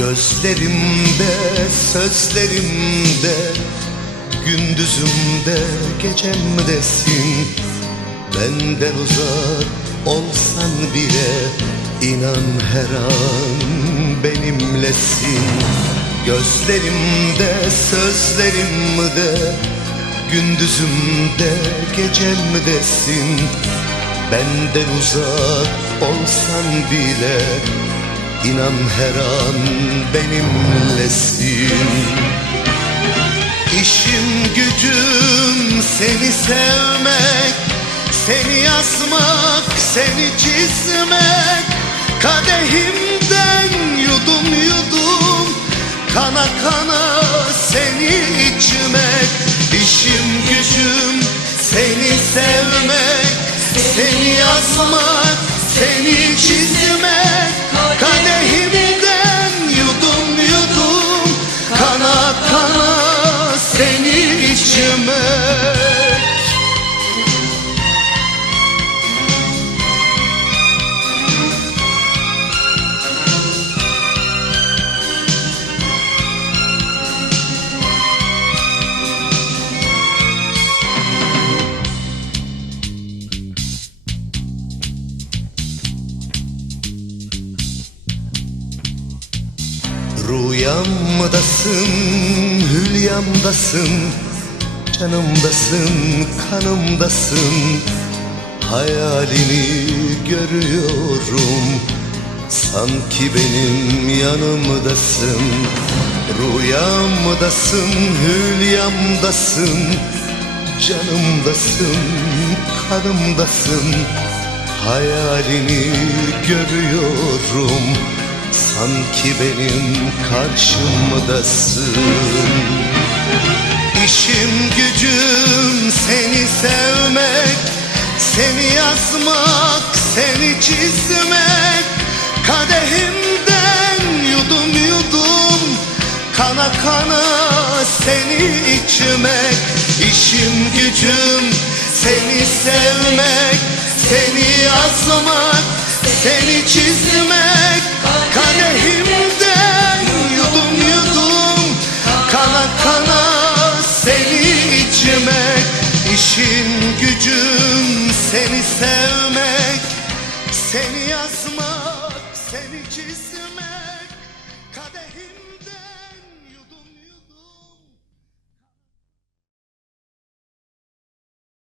Gözlerimde, sözlerimde Gündüzümde, gecemdesin. Benden uzak olsan bile inan her an benimlesin. Gözlerimde, sözlerimde Gündüzümde, gecemdesin. Benden uzak olsan bile inan her an benimlesin. İşim gücüm seni sevmek Seni yazmak, seni çizmek. Kadehimden yudum yudum Kana kana seni içmek. İşim gücüm seni sevmek Seni yazmak, seni çizmek Kadehimden yudum Rüyamdasın, hülyamdasın Canımdasın, kanımdasın. Hayalini görüyorum Sanki benim yanımdasın. Rüyamdasın, hülyamdasın Canımdasın, kanımdasın. Hayalini görüyorum Sanki benim karşımdasın. İşim gücüm seni sevmek Seni yazmak, seni çizmek. Kadehimden yudum yudum Kana kana seni içmek. İşim gücüm seni sevmek Seni yazmak, seni çizmek Seni sevmek, seni yazmak, seni çizmek kadehim